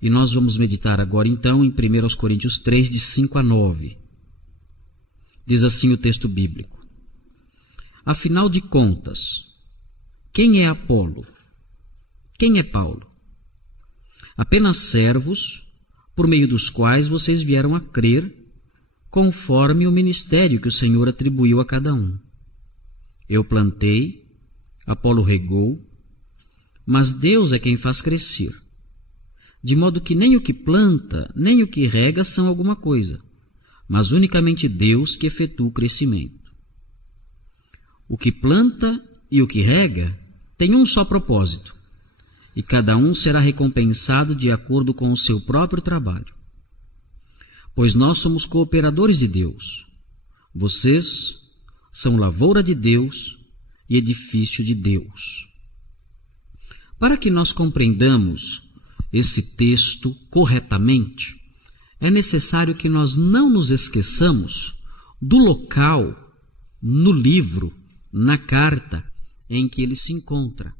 E nós vamos meditar agora então em 1 Coríntios 3, de 5 a 9. Diz assim o texto bíblico: Afinal de contas, quem é Apolo? Quem é Paulo? Apenas servos, por meio dos quais vocês vieram a crer, conforme o ministério que o Senhor atribuiu a cada um. Eu plantei, Apolo regou, mas Deus é quem faz crescer. De modo que nem o que planta, nem o que rega são alguma coisa, mas unicamente Deus que efetua o crescimento. O que planta e o que rega têm um só propósito, e cada um será recompensado de acordo com o seu próprio trabalho. Pois nós somos cooperadores de Deus. Vocês são lavoura de Deus e edifício de Deus. Para que nós compreendamos esse texto corretamente, é necessário que nós não nos esqueçamos do local, no livro, na carta em que ele se encontra.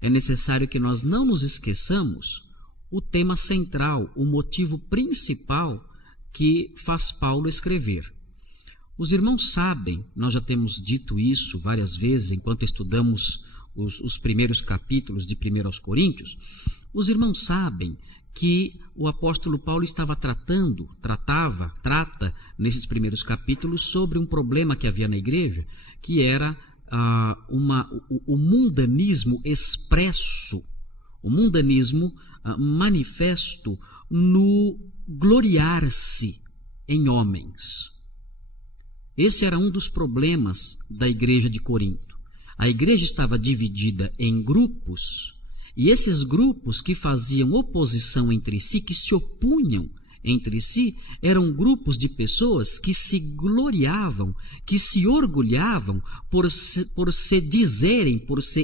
É necessário que nós não nos esqueçamos o tema central, o motivo principal que faz Paulo escrever. Os irmãos sabem, nós já temos dito isso várias vezes enquanto estudamos os primeiros capítulos de 1 aos Coríntios, os irmãos sabem que o apóstolo Paulo trata nesses primeiros capítulos sobre um problema que havia na igreja, que era o mundanismo expresso, o mundanismo manifesto no gloriar-se em homens. Esse era um dos problemas da igreja de Corinto. A igreja estava dividida em grupos, e esses grupos que faziam oposição entre si, que se opunham entre si, eram grupos de pessoas que se gloriavam, que se orgulhavam por se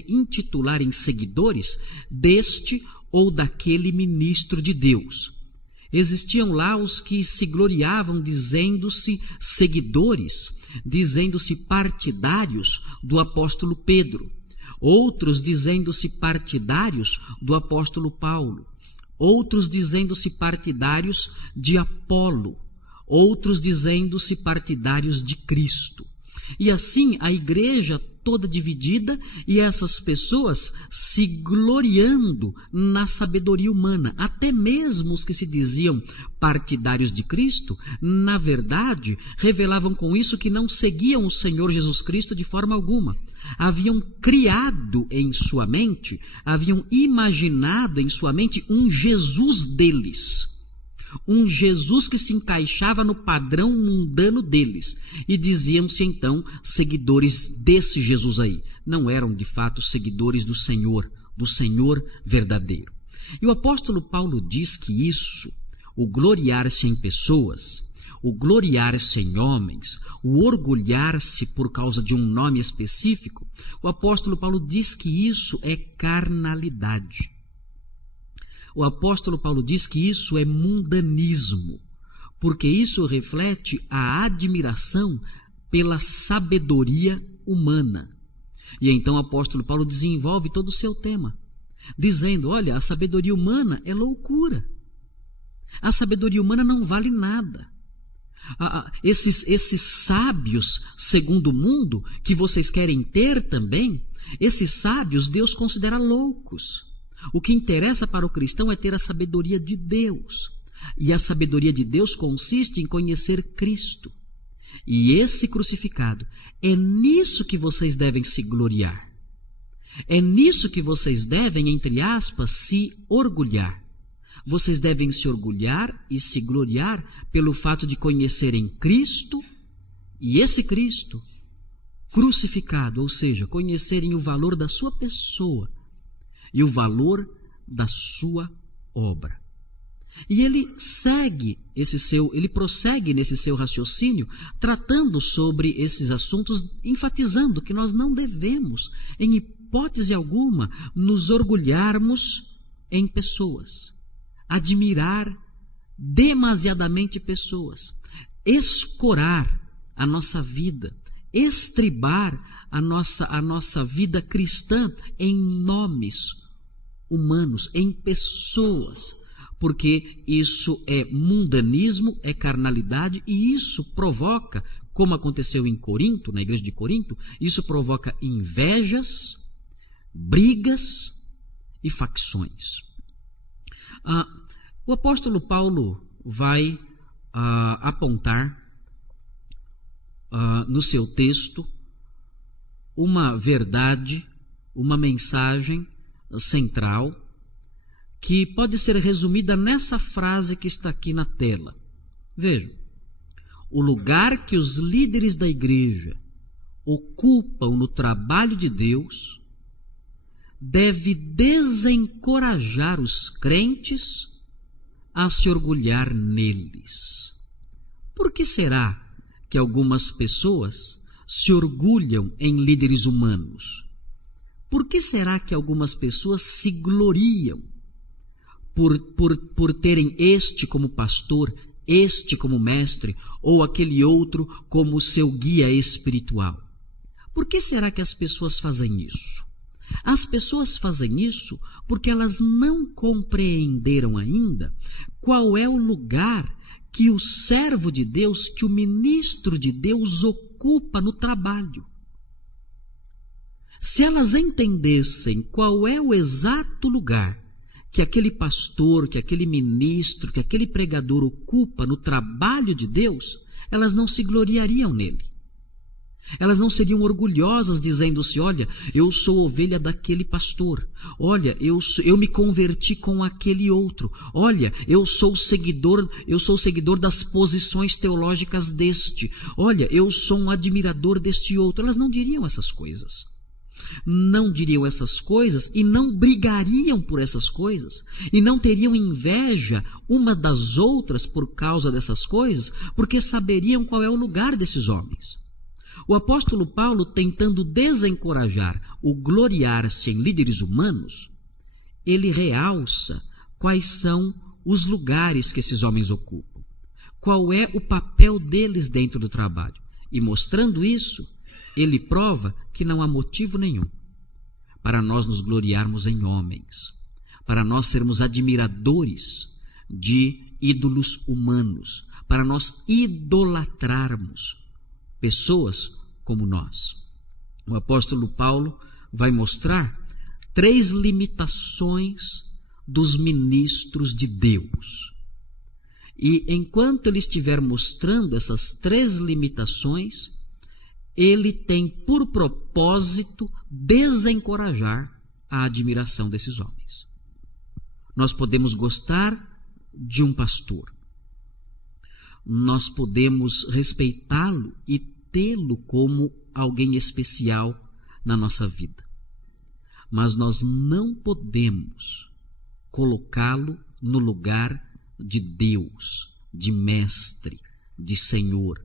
intitularem seguidores deste ou daquele ministro de Deus. Existiam lá os que se gloriavam dizendo-se seguidores, dizendo-se partidários do apóstolo Pedro, outros dizendo-se partidários do apóstolo Paulo, outros dizendo-se partidários de Apolo, outros dizendo-se partidários de Cristo. E assim a igreja toda dividida, e essas pessoas se gloriando na sabedoria humana. Até mesmo os que se diziam partidários de Cristo, na verdade, revelavam com isso que não seguiam o Senhor Jesus Cristo de forma alguma. Haviam criado em sua mente, haviam imaginado em sua mente um Jesus deles. Um Jesus que se encaixava no padrão mundano deles. E diziam-se então seguidores desse Jesus aí. Não eram de fato seguidores do Senhor verdadeiro. E o apóstolo Paulo diz que isso, o gloriar-se em pessoas, o gloriar-se em homens, o orgulhar-se por causa de um nome específico, o apóstolo Paulo diz que isso é carnalidade. O apóstolo Paulo diz que isso é mundanismo, porque isso reflete a admiração pela sabedoria humana. E então o apóstolo Paulo desenvolve todo o seu tema, dizendo, olha, a sabedoria humana é loucura. A sabedoria humana não vale nada. Esses sábios, segundo o mundo, que vocês querem ter também, esses sábios Deus considera loucos. O que interessa para o cristão é ter a sabedoria de Deus. E a sabedoria de Deus consiste em conhecer Cristo. E esse crucificado, é nisso que vocês devem se gloriar. É nisso que vocês devem, entre aspas, se orgulhar. Vocês devem se orgulhar e se gloriar pelo fato de conhecerem Cristo e esse Cristo crucificado, ou seja, conhecerem o valor da sua pessoa e o valor da sua obra. E ele prossegue nesse seu raciocínio, tratando sobre esses assuntos, enfatizando que nós não devemos, em hipótese alguma, nos orgulharmos em pessoas, admirar demasiadamente pessoas, escorar a nossa vida, estribar a nossa vida cristã em nomes humanos, em pessoas, porque isso é mundanismo, é carnalidade, e isso provoca, como aconteceu em Corinto, na igreja de Corinto, isso provoca invejas, brigas e facções. O apóstolo Paulo vai apontar no seu texto uma verdade, uma mensagem central, que pode ser resumida nessa frase que está aqui na tela. Vejam, o lugar que os líderes da igreja ocupam no trabalho de Deus deve desencorajar os crentes a se orgulhar neles. Por que será que algumas pessoas se orgulham em líderes humanos? Por que será que algumas pessoas se gloriam por terem este como pastor, este como mestre, ou aquele outro como seu guia espiritual? Por que será que as pessoas fazem isso? As pessoas fazem isso porque elas não compreenderam ainda qual é o lugar que o servo de Deus, que o ministro de Deus ocupa no trabalho. Se elas entendessem qual é o exato lugar que aquele pastor, que aquele ministro, que aquele pregador ocupa no trabalho de Deus, elas não se gloriariam nele. Elas não seriam orgulhosas dizendo-se: olha, eu sou ovelha daquele pastor. Olha, eu me converti com aquele outro. Olha, eu sou seguidor das posições teológicas deste. Olha, eu sou um admirador deste outro. Elas não diriam essas coisas. Não diriam essas coisas e não brigariam por essas coisas e não teriam inveja uma das outras por causa dessas coisas, porque saberiam qual é o lugar desses homens. O apóstolo Paulo, tentando desencorajar o gloriar-se em líderes humanos, ele realça quais são os lugares que esses homens ocupam, qual é o papel deles dentro do trabalho. E mostrando isso, ele prova que não há motivo nenhum para nós nos gloriarmos em homens, para nós sermos admiradores de ídolos humanos, para nós idolatrarmos pessoas como nós. O apóstolo Paulo vai mostrar 3 limitações dos ministros de Deus. E enquanto ele estiver mostrando essas 3 limitações, ele tem por propósito desencorajar a admiração desses homens. Nós podemos gostar de um pastor, nós podemos respeitá-lo e tê-lo como alguém especial na nossa vida, mas nós não podemos colocá-lo no lugar de Deus, de mestre, de Senhor.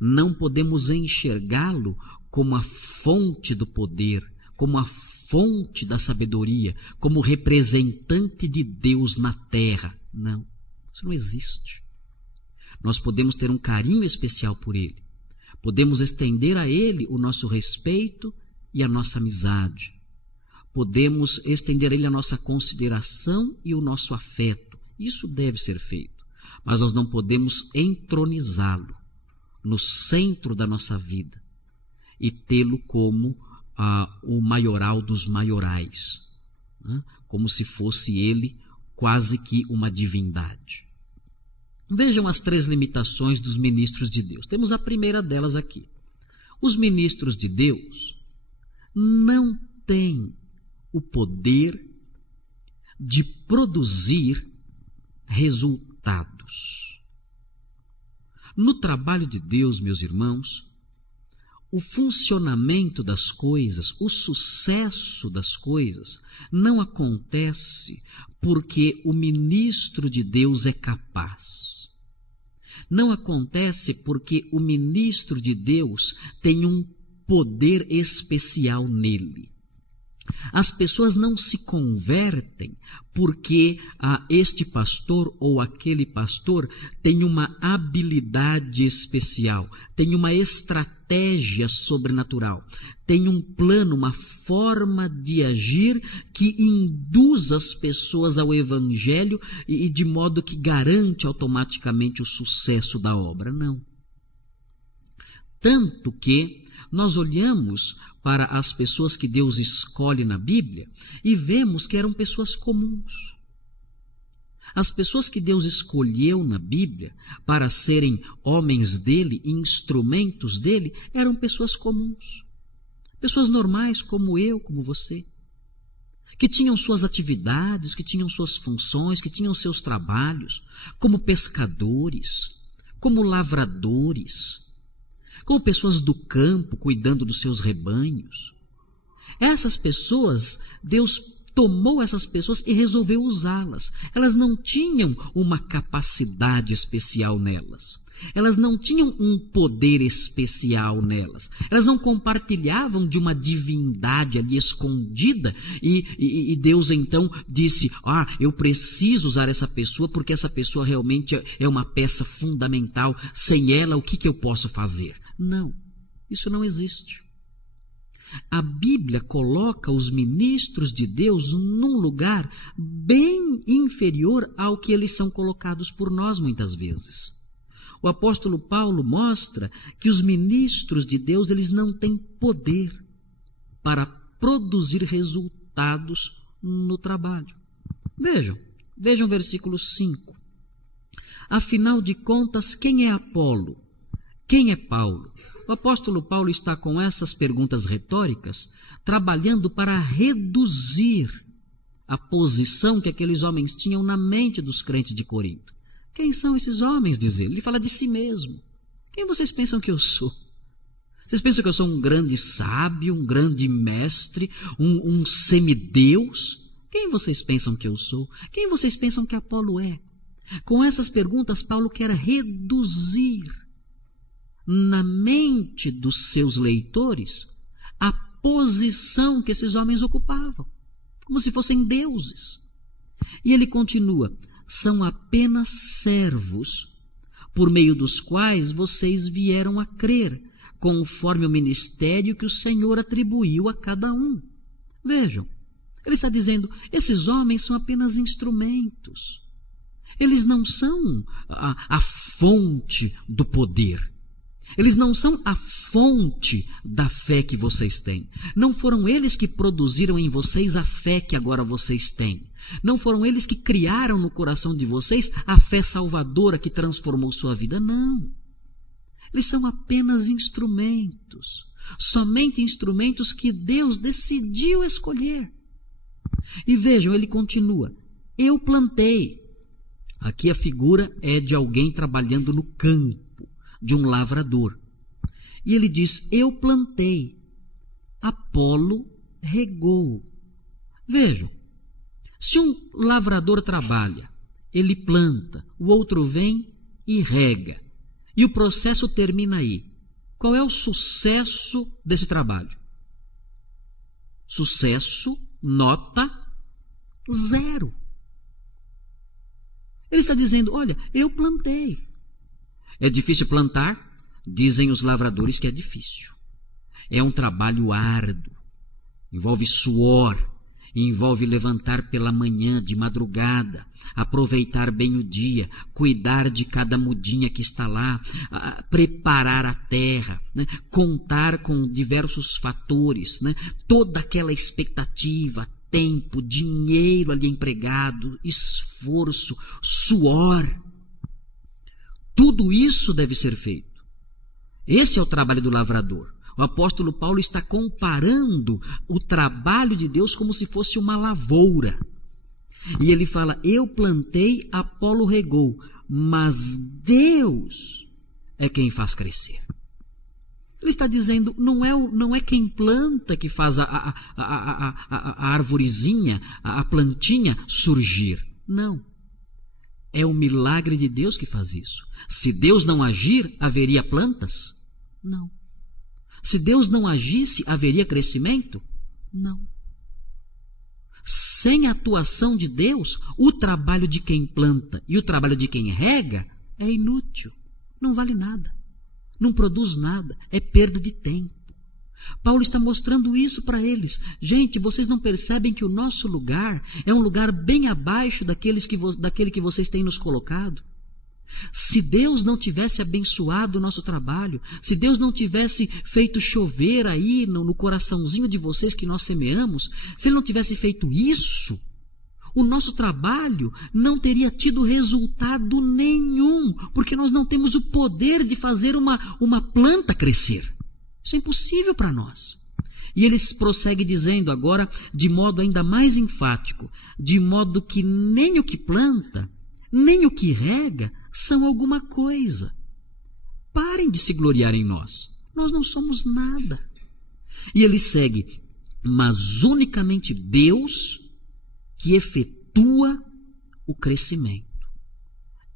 Não podemos enxergá-lo como a fonte do poder, como a fonte da sabedoria, como representante de Deus na terra. Não, isso não existe. Nós podemos ter um carinho especial por ele, podemos estender a ele o nosso respeito e a nossa amizade, podemos estender a ele a nossa consideração e o nosso afeto. Isso deve ser feito, mas nós não podemos entronizá-lo no centro da nossa vida e tê-lo como o maioral dos maiorais, né? Como se fosse ele quase que uma divindade. Vejam as 3 limitações dos ministros de Deus. Temos a primeira delas aqui. Os ministros de Deus não têm o poder de produzir resultados. No trabalho de Deus, meus irmãos, o funcionamento das coisas, o sucesso das coisas, não acontece porque o ministro de Deus é capaz. Não acontece porque o ministro de Deus tem um poder especial nele. As pessoas não se convertem porque este pastor ou aquele pastor tem uma habilidade especial, tem uma estratégia sobrenatural, tem um plano, uma forma de agir que induz as pessoas ao evangelho e de modo que garante automaticamente o sucesso da obra. Não. Tanto que nós olhamos para as pessoas que Deus escolhe na Bíblia e vemos que eram pessoas comuns. As pessoas que Deus escolheu na Bíblia para serem homens dele, instrumentos dele, eram pessoas comuns. Pessoas normais como eu, como você, que tinham suas atividades, que tinham suas funções, que tinham seus trabalhos, como pescadores, como lavradores, como pessoas do campo cuidando dos seus rebanhos. Essas pessoas, Deus tomou essas pessoas e resolveu usá-las. Elas não tinham uma capacidade especial nelas. Elas não tinham um poder especial nelas. Elas não compartilhavam de uma divindade ali escondida e Deus então disse, eu preciso usar essa pessoa porque essa pessoa realmente é uma peça fundamental. Sem ela, o que eu posso fazer? Não, isso não existe. A Bíblia coloca os ministros de Deus num lugar bem inferior ao que eles são colocados por nós muitas vezes. O apóstolo Paulo mostra que os ministros de Deus, eles não têm poder para produzir resultados no trabalho. Vejam o versículo 5. Afinal de contas, quem é Apolo? Quem é Paulo? O apóstolo Paulo está com essas perguntas retóricas, trabalhando para reduzir a posição que aqueles homens tinham na mente dos crentes de Corinto. Quem são esses homens, diz ele? Ele fala de si mesmo. Quem vocês pensam que eu sou? Vocês pensam que eu sou um grande sábio, um grande mestre, um semideus? Quem vocês pensam que eu sou? Quem vocês pensam que Apolo é? Com essas perguntas, Paulo quer reduzir na mente dos seus leitores a posição que esses homens ocupavam, como se fossem deuses. E ele continua, são apenas servos, por meio dos quais vocês vieram a crer, conforme o ministério que o Senhor atribuiu a cada um. Vejam, ele está dizendo, esses homens são apenas instrumentos. Eles não são a fonte do poder. Eles não são a fonte da fé que vocês têm. Não foram eles que produziram em vocês a fé que agora vocês têm. Não foram eles que criaram no coração de vocês a fé salvadora que transformou sua vida. Não. Eles são apenas instrumentos. Somente instrumentos que Deus decidiu escolher. E vejam, ele continua. Eu plantei. Aqui a figura é de alguém trabalhando no campo, de um lavrador. E ele diz, eu plantei, Apolo regou. Vejam, se um lavrador trabalha, ele planta, o outro vem e rega, e o processo termina aí. Qual é o sucesso desse trabalho? Sucesso, nota 0. Ele está dizendo, olha, eu plantei. É difícil plantar? Dizem os lavradores que é difícil. É um trabalho árduo, envolve suor, envolve levantar pela manhã, de madrugada, aproveitar bem o dia, cuidar de cada mudinha que está lá, preparar a terra, né? Contar com diversos fatores, né? Toda aquela expectativa, tempo, dinheiro ali empregado, esforço, suor. Tudo isso deve ser feito. Esse é o trabalho do lavrador. O apóstolo Paulo está comparando o trabalho de Deus como se fosse uma lavoura. E ele fala, eu plantei, Apolo regou, mas Deus é quem faz crescer. Ele está dizendo, não é quem planta que faz a arvorezinha, a plantinha surgir. Não. É o milagre de Deus que faz isso. Se Deus não agir, haveria plantas? Não. Se Deus não agisse, haveria crescimento? Não. Sem a atuação de Deus, o trabalho de quem planta e o trabalho de quem rega é inútil, não vale nada, não produz nada, é perda de tempo. Paulo está mostrando isso para eles. Gente, vocês não percebem que o nosso lugar é um lugar bem abaixo daquele que vocês têm nos colocado? Se Deus não tivesse abençoado o nosso trabalho, se Deus não tivesse feito chover aí no coraçãozinho de vocês que nós semeamos, se Ele não tivesse feito isso, o nosso trabalho não teria tido resultado nenhum, porque nós não temos o poder de fazer uma planta crescer. Isso é impossível para nós. E ele prossegue dizendo agora, de modo ainda mais enfático, de modo que nem o que planta, nem o que rega são alguma coisa. Parem de se gloriar em nós. Nós não somos nada. E ele segue, mas unicamente Deus que efetua o crescimento.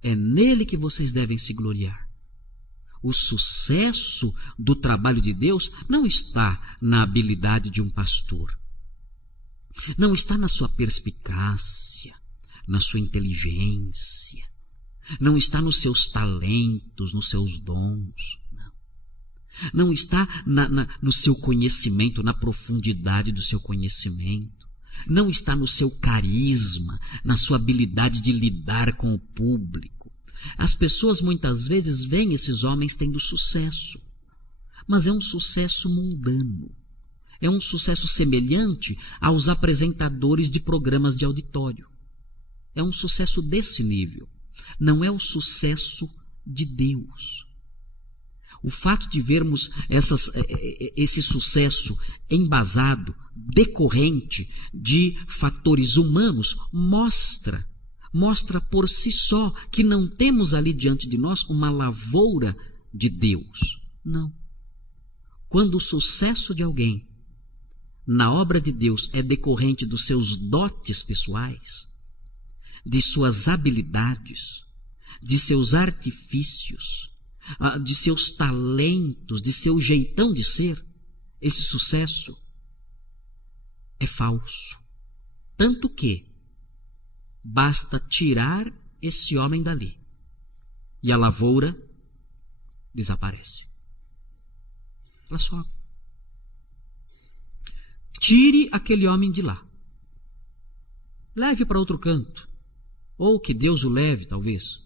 É nele que vocês devem se gloriar. O sucesso do trabalho de Deus não está na habilidade de um pastor. Não está na sua perspicácia, na sua inteligência. Não está nos seus talentos, nos seus dons. Não está no seu conhecimento, na profundidade do seu conhecimento. Não está no seu carisma, na sua habilidade de lidar com o público. As pessoas muitas vezes veem esses homens tendo sucesso, mas é um sucesso mundano. É um sucesso semelhante aos apresentadores de programas de auditório. É um sucesso desse nível. Não é o sucesso de Deus. O fato de vermos esse sucesso embasado, decorrente de fatores humanos, mostra por si só que não temos ali diante de nós uma lavoura de Deus. Não. Quando o sucesso de alguém na obra de Deus é decorrente dos seus dotes pessoais, de suas habilidades, de seus artifícios, de seus talentos, de seu jeitão de ser, esse sucesso é falso. Tanto que basta tirar esse homem dali e a lavoura desaparece. Olha só. Tire aquele homem de lá. Leve para outro canto. Ou que Deus o leve, talvez.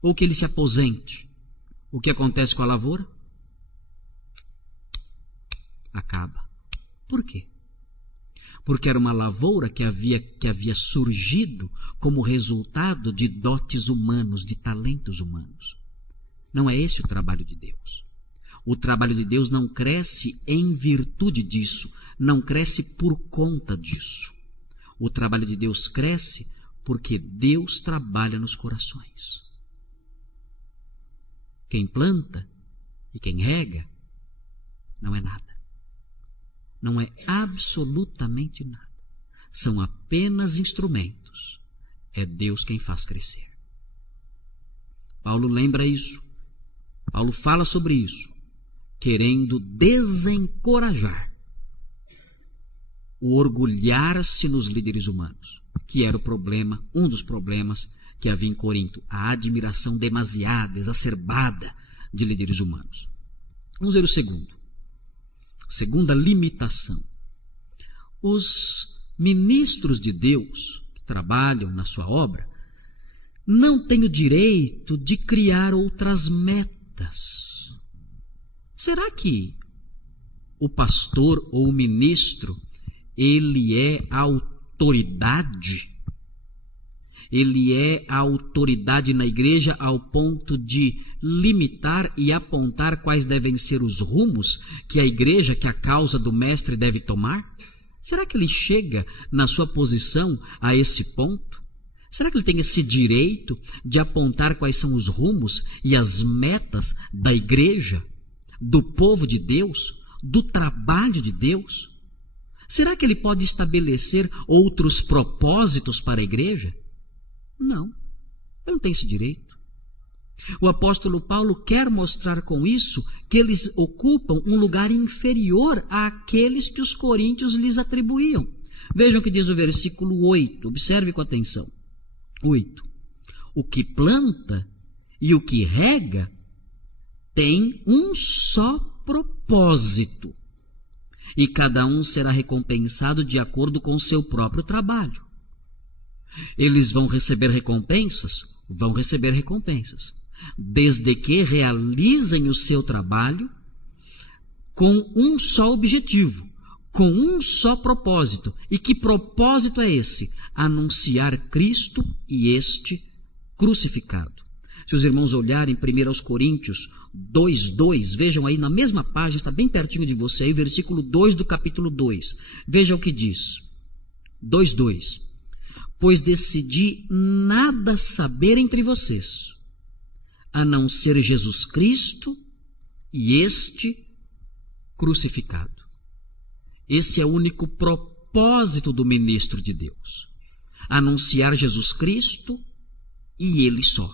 Ou que ele se aposente. O que acontece com a lavoura? Acaba. Por quê? Porque era uma lavoura que havia surgido como resultado de dotes humanos, de talentos humanos. Não é esse o trabalho de Deus. O trabalho de Deus não cresce em virtude disso, não cresce por conta disso. O trabalho de Deus cresce porque Deus trabalha nos corações. Quem planta e quem rega não é nada. Não é absolutamente nada. São apenas instrumentos. É Deus quem faz crescer. Paulo lembra isso. Paulo fala sobre isso, querendo desencorajar o orgulhar-se nos líderes humanos, que era o problema, um dos problemas que havia em Corinto, a admiração demasiada, exacerbada de líderes humanos. Vamos ver o segundo. Segunda limitação. Os ministros de Deus que trabalham na sua obra não têm o direito de criar outras metas. Será que o pastor ou o ministro, ele é a autoridade? Ele é a autoridade na igreja ao ponto de limitar e apontar quais devem ser os rumos que a igreja, que a causa do mestre deve tomar? Será que ele chega na sua posição a esse ponto? Será que ele tem esse direito de apontar quais são os rumos e as metas da igreja, do povo de Deus, do trabalho de Deus? Será que ele pode estabelecer outros propósitos para a igreja? Não, ele não tem esse direito. O apóstolo Paulo quer mostrar com isso que eles ocupam um lugar inferior àqueles que os coríntios lhes atribuíam. Vejam o que diz o versículo 8, observe com atenção. 8. O que planta e o que rega tem um só propósito, e cada um será recompensado de acordo com o seu próprio trabalho. Eles vão receber recompensas? Vão receber recompensas, desde que realizem o seu trabalho com um só objetivo, com um só propósito. E que propósito é esse? Anunciar Cristo e este crucificado. Se os irmãos olharem 1 Coríntios 2:2, vejam aí na mesma página, está bem pertinho de você, aí, versículo 2 do capítulo 2. Veja o que diz. 2:2. Pois decidi nada saber entre vocês, a não ser Jesus Cristo e este crucificado. Esse é o único propósito do ministro de Deus. Anunciar Jesus Cristo e Ele só.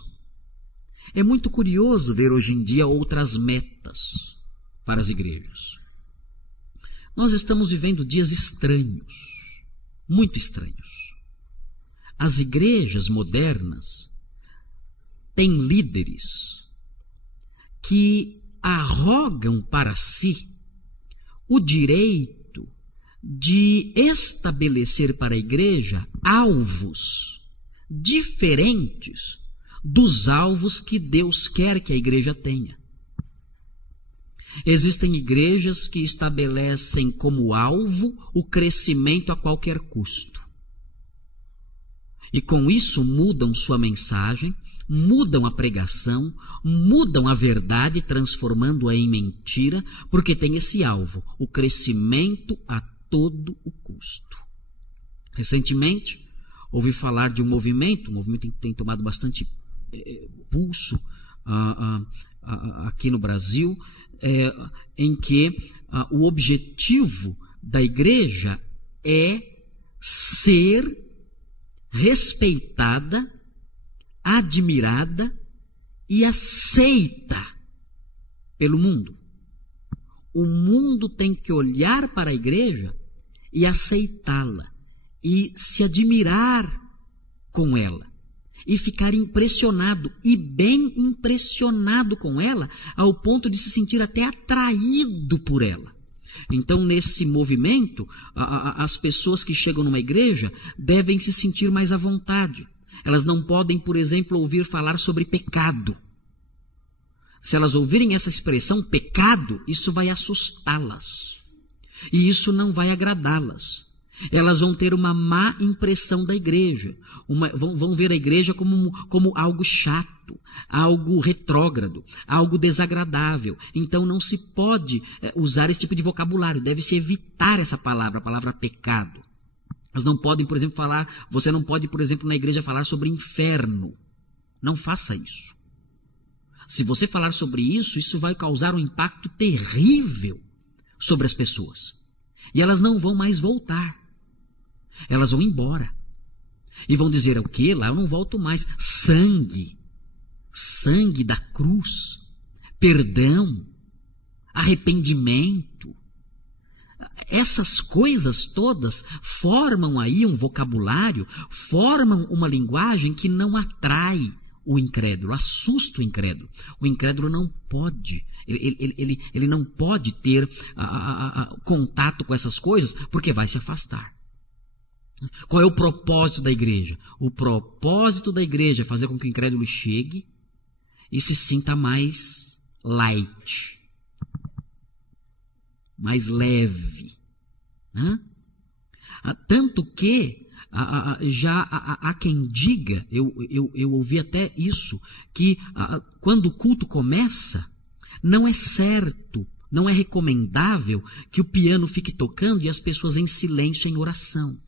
É muito curioso ver hoje em dia outras metas para as igrejas. Nós estamos vivendo dias estranhos, muito estranhos. As igrejas modernas têm líderes que arrogam para si o direito de estabelecer para a igreja alvos diferentes dos alvos que Deus quer que a igreja tenha. Existem igrejas que estabelecem como alvo o crescimento a qualquer custo. E com isso mudam sua mensagem, mudam a pregação, mudam a verdade, transformando-a em mentira, porque tem esse alvo, o crescimento a todo o custo. Recentemente, ouvi falar de um movimento que tem tomado bastante pulso aqui no Brasil, em que o objetivo da igreja é ser respeitada, admirada e aceita pelo mundo. O mundo tem que olhar para a igreja e aceitá-la, e se admirar com ela, e ficar impressionado, e bem impressionado com ela, ao ponto de se sentir até atraído por ela. Então, nesse movimento, as pessoas que chegam numa igreja devem se sentir mais à vontade. Elas não podem, por exemplo, ouvir falar sobre pecado. Se elas ouvirem essa expressão pecado, isso vai assustá-las. E isso não vai agradá-las. Elas vão ter uma má impressão da igreja. Vão ver a igreja como algo chato, algo retrógrado, algo desagradável. Então não se pode usar esse tipo de vocabulário. Deve-se evitar essa palavra, a palavra pecado. Elas não podem, por exemplo, você não pode, por exemplo, na igreja falar sobre inferno. Não faça isso. Se você falar sobre isso, isso vai causar um impacto terrível sobre as pessoas. E elas não vão mais voltar. Elas vão embora. E vão dizer, o quê? Lá eu não volto mais. Sangue da cruz, perdão, arrependimento. Essas coisas todas formam aí um vocabulário, formam uma linguagem que não atrai o incrédulo, assusta o incrédulo. O incrédulo não pode, ele não pode ter contato com essas coisas, porque vai se afastar. Qual é o propósito da igreja? O propósito da igreja é fazer com que o incrédulo chegue e se sinta mais light, mais leve. Tanto que já há quem diga, eu ouvi até isso, que quando o culto começa, não é certo, não é recomendável que o piano fique tocando e as pessoas em silêncio, em oração.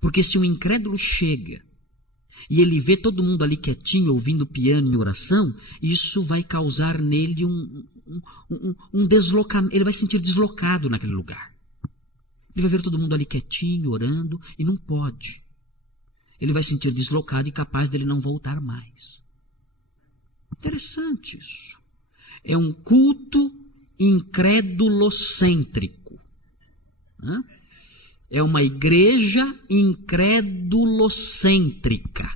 Porque se um incrédulo chega e ele vê todo mundo ali quietinho, ouvindo o piano em oração, isso vai causar nele um deslocamento, ele vai se sentir deslocado naquele lugar. Ele vai ver todo mundo ali quietinho, orando, e não pode. Ele vai se sentir deslocado e capaz dele não voltar mais. Interessante isso. É um culto incrédulocêntrico. é uma igreja incrédulocêntrica.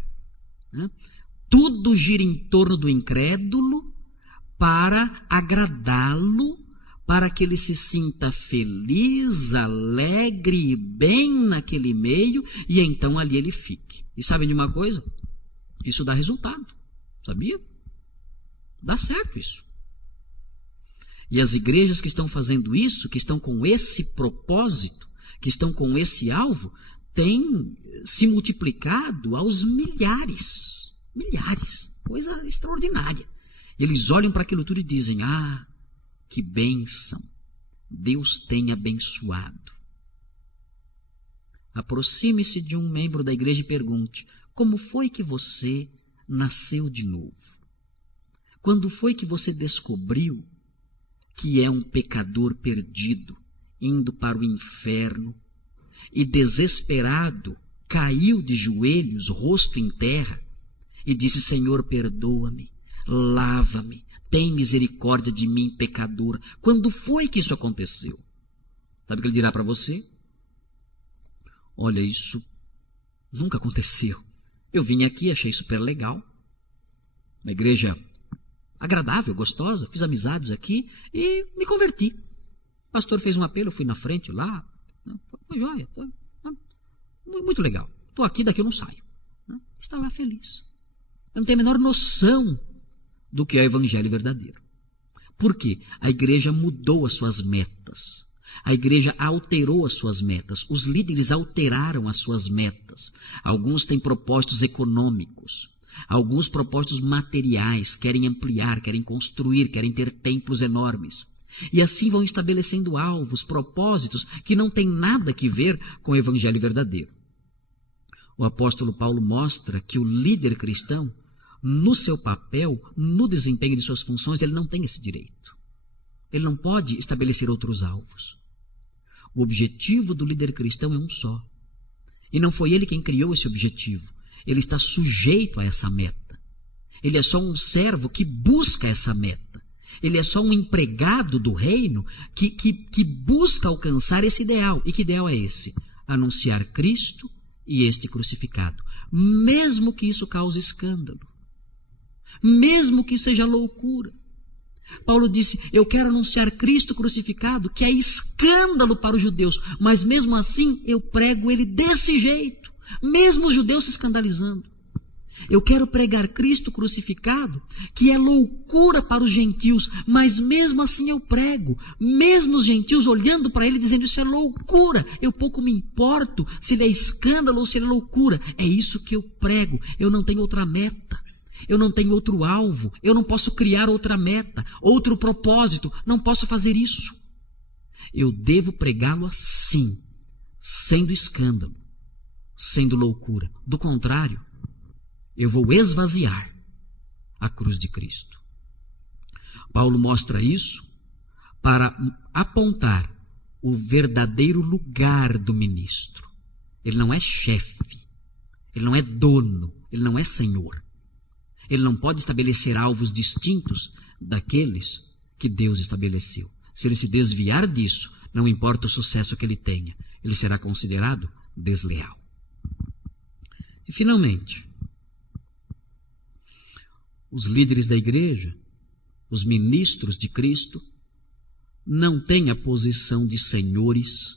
Tudo gira em torno do incrédulo para agradá-lo, para que ele se sinta feliz, alegre e bem naquele meio, e então ali ele fique. E sabem de uma coisa? Isso dá resultado, sabia? Dá certo isso. E as igrejas que estão fazendo isso, que estão com esse propósito, que estão com esse alvo, têm se multiplicado aos milhares. Milhares. Coisa extraordinária. Eles olham para aquilo tudo e dizem: ah, que bênção, Deus tem abençoado. Aproxime-se de um membro da igreja e pergunte: como foi que você nasceu de novo? Quando foi que você descobriu que é um pecador perdido, indo para o inferno, e desesperado, caiu de joelhos, rosto em terra, e disse: Senhor, perdoa-me, lava-me, tem misericórdia de mim, pecador. Quando foi que isso aconteceu? Sabe o que ele dirá para você? Olha, isso nunca aconteceu. Eu vim aqui, achei super legal, uma igreja agradável, gostosa, fiz amizades aqui e me converti. O pastor fez um apelo, eu fui na frente lá, foi jóia, foi muito legal. Estou aqui, daqui eu não saio. Está lá feliz. Eu não tenho a menor noção do que é o evangelho verdadeiro. Por quê? A igreja mudou as suas metas. A igreja alterou as suas metas. Os líderes alteraram as suas metas. Alguns têm propósitos econômicos. Alguns propósitos materiais. Querem ampliar, querem construir, querem ter templos enormes. E assim vão estabelecendo alvos, propósitos que não têm nada a ver com o evangelho verdadeiro. O apóstolo Paulo mostra que o líder cristão, no seu papel, no desempenho de suas funções, ele não tem esse direito. Ele não pode estabelecer outros alvos. O objetivo do líder cristão é um só. E não foi ele quem criou esse objetivo. Ele está sujeito a essa meta. Ele é só um servo que busca essa meta. Ele é só um empregado do reino que busca alcançar esse ideal. E que ideal é esse? Anunciar Cristo e este crucificado. Mesmo que isso cause escândalo. Mesmo que seja loucura. Paulo disse: eu quero anunciar Cristo crucificado, que é escândalo para os judeus, mas mesmo assim eu prego ele desse jeito, mesmo os judeus se escandalizando. Eu quero pregar Cristo crucificado, que é loucura para os gentios, mas mesmo assim eu prego, mesmo os gentios olhando para ele dizendo: isso é loucura, eu pouco me importo se ele é escândalo ou se ele é loucura. É isso que eu prego, eu não tenho outra meta. Eu não tenho outro alvo, eu não posso criar outra meta, outro propósito, não posso fazer isso. Eu devo pregá-lo assim, sendo escândalo, sendo loucura. Do contrário, eu vou esvaziar a cruz de Cristo. Paulo mostra isso para apontar o verdadeiro lugar do ministro. Ele não é chefe, ele não é dono, ele não é senhor. Ele não pode estabelecer alvos distintos daqueles que Deus estabeleceu. Se ele se desviar disso, não importa o sucesso que ele tenha, ele será considerado desleal. E finalmente, os líderes da igreja, os ministros de Cristo, não têm a posição de senhores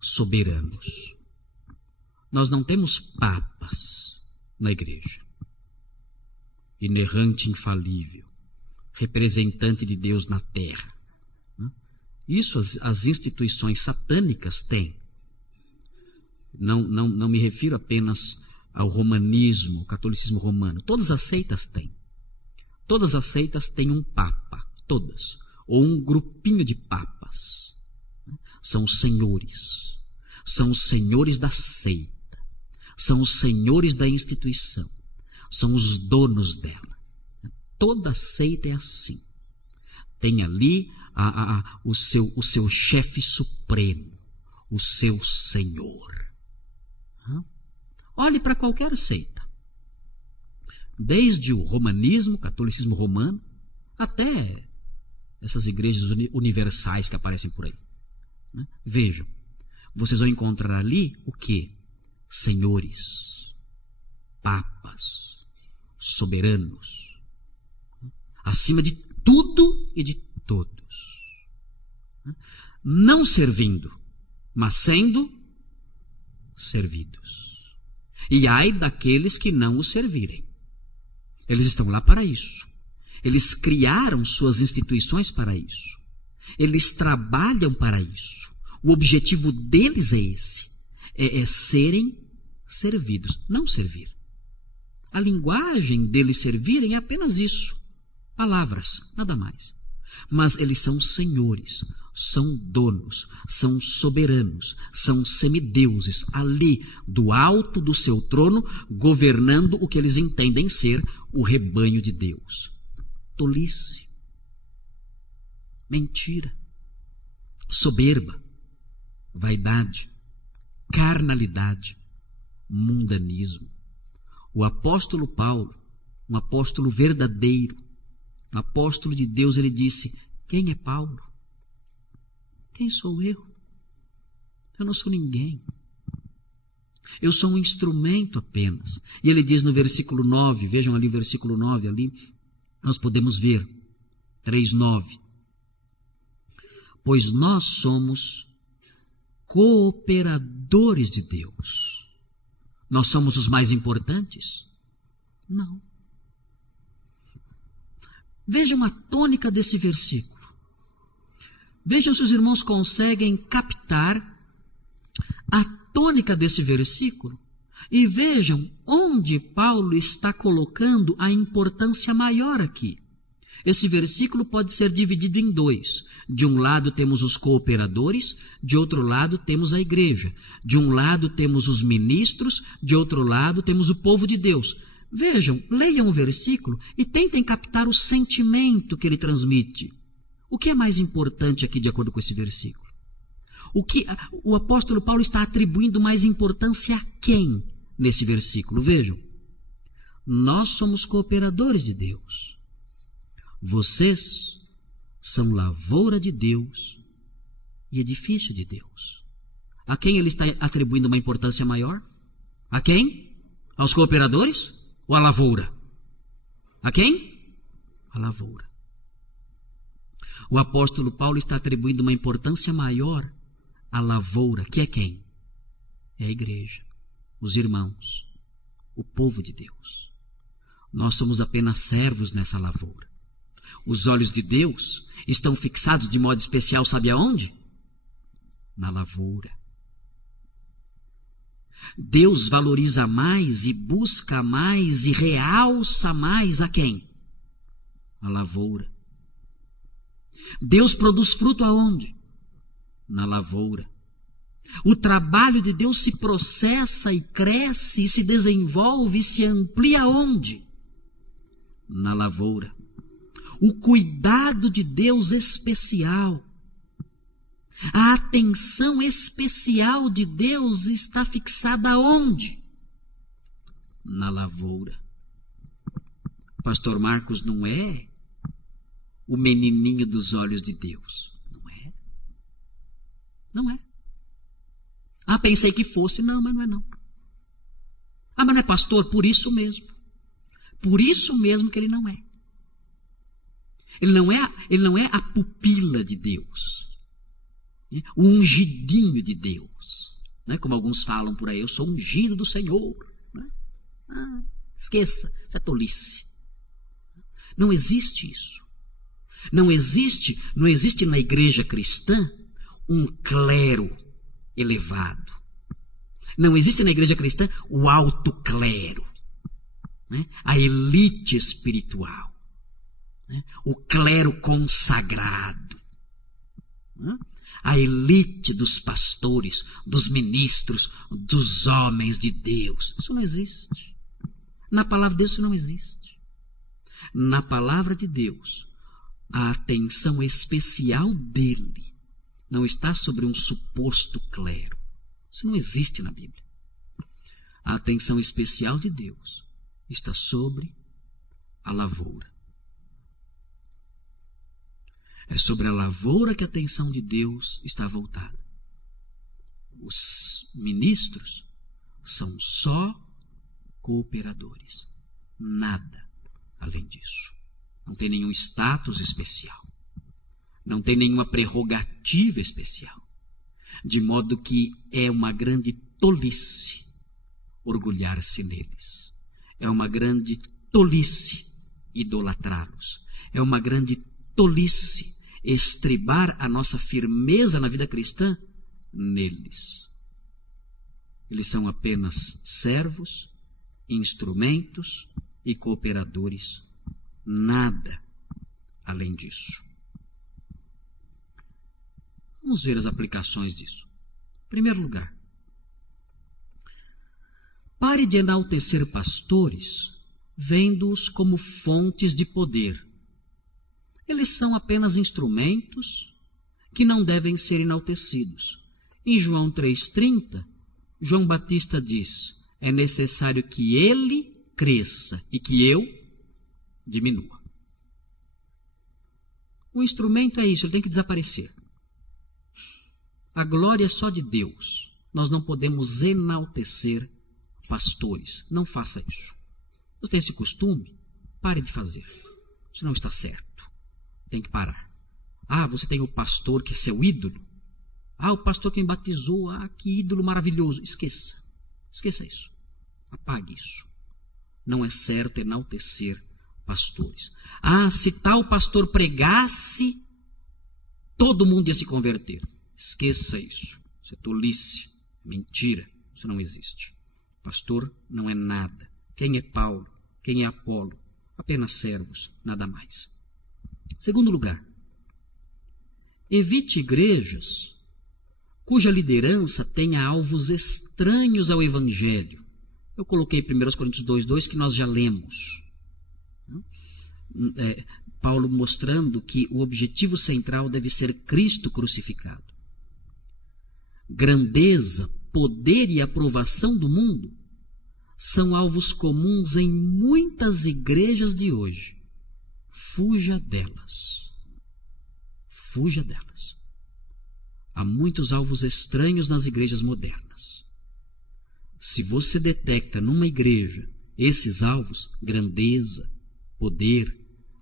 soberanos. Nós não temos papas na igreja. Inerrante, infalível, representante de Deus na terra. Isso as instituições satânicas têm. Não me refiro apenas ao romanismo, ao catolicismo romano. Todas as seitas têm. Todas as seitas têm um papa, todas. Ou um grupinho de papas. São os senhores. São os senhores da seita. São os senhores da instituição. São os donos dela. Toda seita é assim. Tem ali o seu chefe supremo, o seu senhor. Olhe para qualquer seita. Desde o romanismo, catolicismo romano, até essas igrejas universais que aparecem por aí. Vejam, vocês vão encontrar ali o quê? Senhores, papas, soberanos, acima de tudo e de todos. Não servindo, mas sendo servidos. E ai daqueles que não os servirem. Eles estão lá para isso. Eles criaram suas instituições para isso. Eles trabalham para isso. O objetivo deles é esse. É serem servidos, não servir. A linguagem deles servirem é apenas isso. Palavras, nada mais. Mas eles são senhores, são donos, são soberanos, são semideuses, ali do alto do seu trono, governando o que eles entendem ser o rebanho de Deus. Tolice, mentira, soberba, vaidade, carnalidade, mundanismo. O apóstolo Paulo, um apóstolo verdadeiro, um apóstolo de Deus, ele disse: quem é Paulo? Quem sou eu? Eu não sou ninguém. Eu sou um instrumento apenas. E ele diz no versículo 9, vejam ali o versículo 9, ali nós podemos ver, 3:9. Pois nós somos cooperadores de Deus. Nós somos os mais importantes? Não. Vejam a tônica desse versículo. Vejam se os irmãos conseguem captar a tônica desse versículo e vejam onde Paulo está colocando a importância maior aqui. Esse versículo pode ser dividido em dois. De um lado temos os cooperadores, de outro lado temos a igreja. De um lado temos os ministros, de outro lado temos o povo de Deus. Vejam, leiam o versículo e tentem captar o sentimento que ele transmite. O que é mais importante aqui de acordo com esse versículo? O que o apóstolo Paulo está atribuindo mais importância a quem nesse versículo? Vejam, nós somos cooperadores de Deus. Vocês são lavoura de Deus e edifício de Deus. A quem ele está atribuindo uma importância maior? A quem? Aos cooperadores ou à lavoura? A quem? A lavoura. O apóstolo Paulo está atribuindo uma importância maior à lavoura, que é quem? É a igreja, os irmãos, o povo de Deus. Nós somos apenas servos nessa lavoura. Os olhos de Deus estão fixados de modo especial, sabe aonde? Na lavoura. Deus valoriza mais e busca mais e realça mais a quem? A lavoura. Deus produz fruto aonde? Na lavoura. O trabalho de Deus se processa e cresce e se desenvolve e se amplia aonde? Na lavoura. O cuidado de Deus especial, a atenção especial de Deus está fixada aonde? Na lavoura. Pastor Marcos não é o menininho dos olhos de Deus. Não é. Não é. Ah, pensei que fosse. Não, mas não é não. Ah, mas não é pastor? Por isso mesmo. Por isso mesmo que ele não é. Ele não é a pupila de Deus, né? O ungidinho de Deus, né? Como alguns falam por aí, eu sou ungido do Senhor, né? Esqueça, isso é tolice. Não existe isso. Não existe na igreja cristã um clero elevado. Não existe na igreja cristã o alto clero, né? A elite espiritual. O clero consagrado, a elite dos pastores, dos ministros, dos homens de Deus. Isso não existe. Na palavra de Deus isso não existe. Na palavra de Deus, a atenção especial dele não está sobre um suposto clero. Isso não existe na Bíblia. A atenção especial de Deus está sobre a lavoura. É sobre a lavoura que a atenção de Deus está voltada. Os ministros são só cooperadores, nada além disso. Não tem nenhum status especial, não tem nenhuma prerrogativa especial, de modo que é uma grande tolice orgulhar-se neles, é uma grande tolice idolatrá-los, é uma grande tolice estribar a nossa firmeza na vida cristã neles. Eles são apenas servos, instrumentos e cooperadores, nada além disso. Vamos ver as aplicações disso. Em primeiro lugar, pare de enaltecer pastores, vendo-os como fontes de poder. Eles são apenas instrumentos que não devem ser enaltecidos. Em João 3,30, João Batista diz: é necessário que ele cresça e que eu diminua. O instrumento é isso, ele tem que desaparecer. A glória é só de Deus. Nós não podemos enaltecer pastores. Não faça isso. Você tem esse costume? Pare de fazer. Isso não está certo. Tem que parar. Ah, você tem o pastor que é seu ídolo? Ah, o pastor que me batizou. Ah, que ídolo maravilhoso. Esqueça. Esqueça isso. Apague isso. Não é certo enaltecer pastores. Ah, se tal pastor pregasse, todo mundo ia se converter. Esqueça isso. Isso é tolice. Mentira. Isso não existe. Pastor não é nada. Quem é Paulo? Quem é Apolo? Apenas servos, nada mais. Segundo lugar, evite igrejas cuja liderança tenha alvos estranhos ao Evangelho. Eu coloquei 1 Coríntios 2,2 que nós já lemos. Paulo mostrando que o objetivo central deve ser Cristo crucificado. Grandeza, poder e aprovação do mundo são alvos comuns em muitas igrejas de hoje. Fuja delas. Fuja delas. Há muitos alvos estranhos nas igrejas modernas. Se você detecta numa igreja esses alvos, grandeza, poder,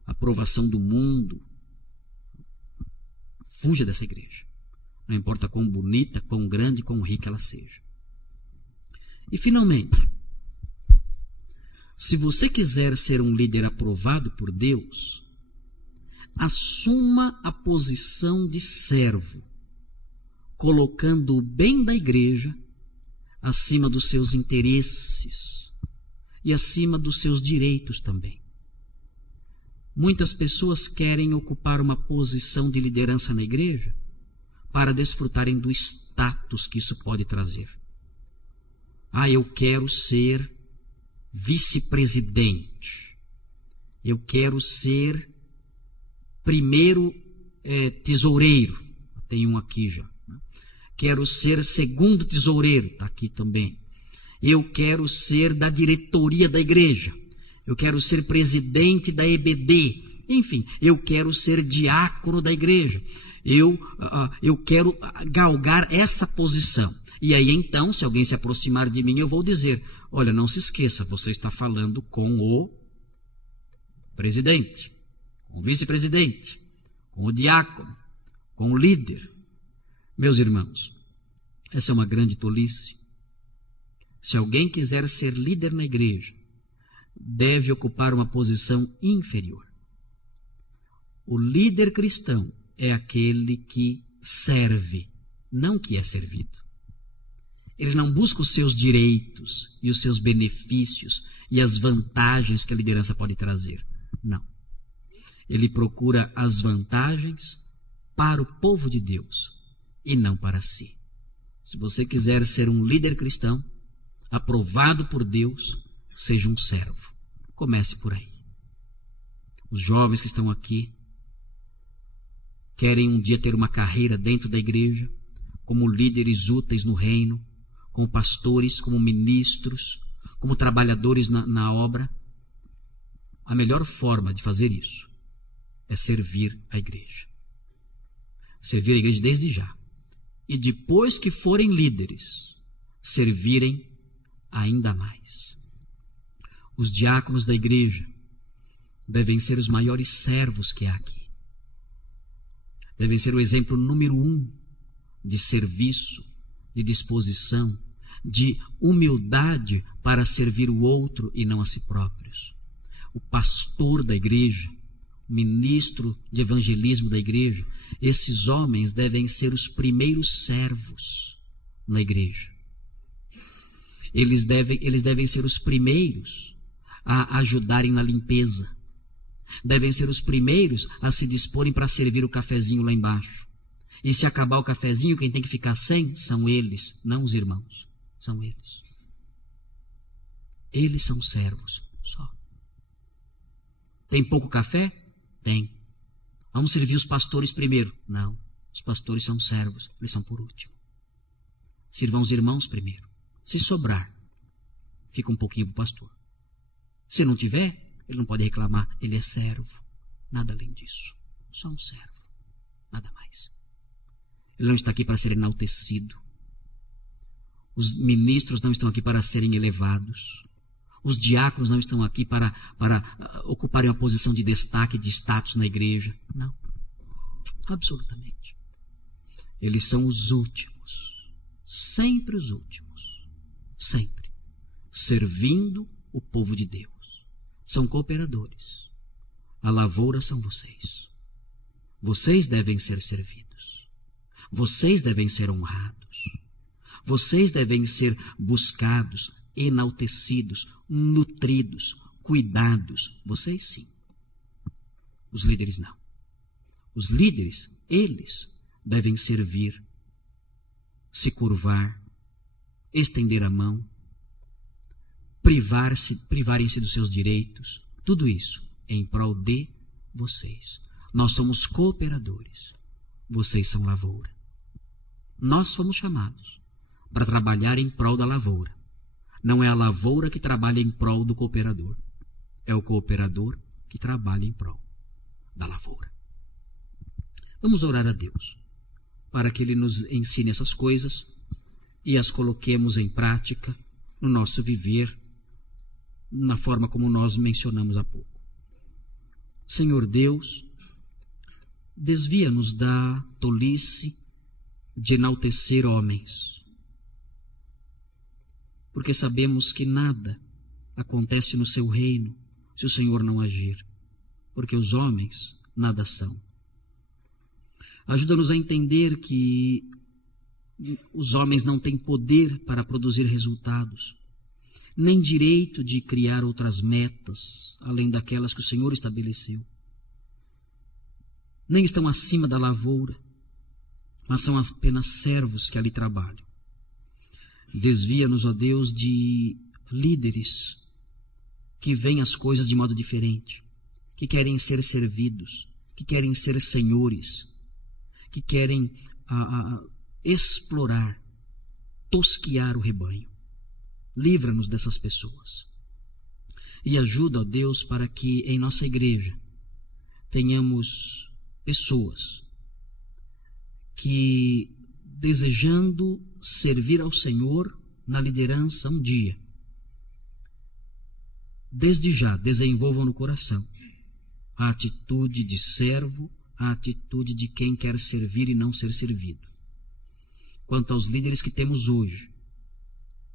aprovação do mundo, fuja dessa igreja. Não importa quão bonita, quão grande, quão rica ela seja. E finalmente, se você quiser ser um líder aprovado por Deus, assuma a posição de servo, colocando o bem da igreja acima dos seus interesses e acima dos seus direitos também. Muitas pessoas querem ocupar uma posição de liderança na igreja para desfrutarem do status que isso pode trazer. Ah, eu quero ser vice-presidente. Eu quero ser primeiro tesoureiro. Tem um aqui já. Né? Quero ser segundo tesoureiro. Está aqui também. Eu quero ser da diretoria da igreja. Eu quero ser presidente da EBD. Enfim, eu quero ser diácono da igreja. Eu quero galgar essa posição. E aí então, se alguém se aproximar de mim, eu vou dizer: olha, não se esqueça, você está falando com o presidente, com o vice-presidente, com o diácono, com o líder. Meus irmãos, essa é uma grande tolice. Se alguém quiser ser líder na igreja, deve ocupar uma posição inferior. O líder cristão é aquele que serve, não que é servido. Ele não busca os seus direitos e os seus benefícios e as vantagens que a liderança pode trazer. Não. Ele procura as vantagens para o povo de Deus e não para si. Se você quiser ser um líder cristão, aprovado por Deus, seja um servo. Comece por aí. Os jovens que estão aqui querem um dia ter uma carreira dentro da igreja, como líderes úteis no reino, como pastores, como ministros, como trabalhadores na obra. A melhor forma de fazer isso é servir a igreja. Servir a igreja desde já. e depois que forem líderes, servirem ainda mais. Os diáconos da igreja devem ser os maiores servos que há aqui. Devem ser o exemplo número 1 de serviço, de disposição, de humildade para servir o outro e não a si próprios. O pastor da igreja, o ministro de evangelismo da igreja, esses homens devem ser os primeiros servos na igreja. Eles devem ser os primeiros a ajudarem na limpeza. Devem ser os primeiros a se disporem para servir o cafezinho lá embaixo. E se acabar o cafezinho, quem tem que ficar sem são eles, não os irmãos. São eles. Eles são servos só. Tem pouco café? Tem. Vamos servir os pastores primeiro? Não. Os pastores são servos, eles são por último. Sirvam os irmãos primeiro. Se sobrar, fica um pouquinho para o pastor. Se não tiver, ele não pode reclamar, ele é servo. Nada além disso. Só um servo. Nada mais. Ele não está aqui para ser enaltecido. Os ministros não estão aqui para serem elevados. Os diáconos não estão aqui para ocuparem uma posição de destaque, de status na igreja. Não. Absolutamente. Eles são os últimos. Sempre os últimos. Sempre. Servindo o povo de Deus. São cooperadores. A lavoura são vocês. Vocês devem ser servidos. Vocês devem ser honrados. Vocês devem ser buscados, enaltecidos, nutridos, cuidados. Vocês sim. Os líderes não. Os líderes, eles devem servir, se curvar, estender a mão, privarem-se dos seus direitos. Tudo isso em prol de vocês. Nós somos cooperadores. Vocês são lavoura. Nós fomos chamados para trabalhar em prol da lavoura. Não é a lavoura que trabalha em prol do cooperador. É o cooperador que trabalha em prol da lavoura. Vamos orar a Deus para que Ele nos ensine essas coisas e as coloquemos em prática no nosso viver, na forma como nós mencionamos há pouco. Senhor Deus, desvia-nos da tolice de enaltecer homens, porque sabemos que nada acontece no seu reino se o Senhor não agir, porque os homens nada são. Ajuda-nos a entender que os homens não têm poder para produzir resultados, nem direito de criar outras metas, além daquelas que o Senhor estabeleceu. Nem estão acima da lavoura, mas são apenas servos que ali trabalham. Desvia-nos, ó Deus, de líderes que veem as coisas de modo diferente, que querem ser servidos, que querem ser senhores, que querem explorar, tosquiar o rebanho. Livra-nos dessas pessoas. E ajuda, ó Deus, para que em nossa igreja tenhamos pessoas que, desejando servir ao Senhor na liderança um dia, desde já desenvolvam no coração a atitude de servo, a atitude de quem quer servir e não ser servido. Quanto aos líderes que temos hoje,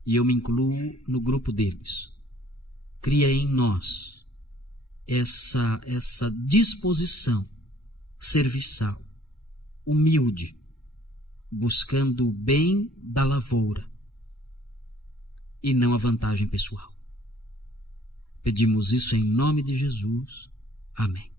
e eu me incluo no grupo deles, cria em nós essa disposição serviçal, humilde, buscando o bem da lavoura e não a vantagem pessoal. Pedimos isso em nome de Jesus. Amém.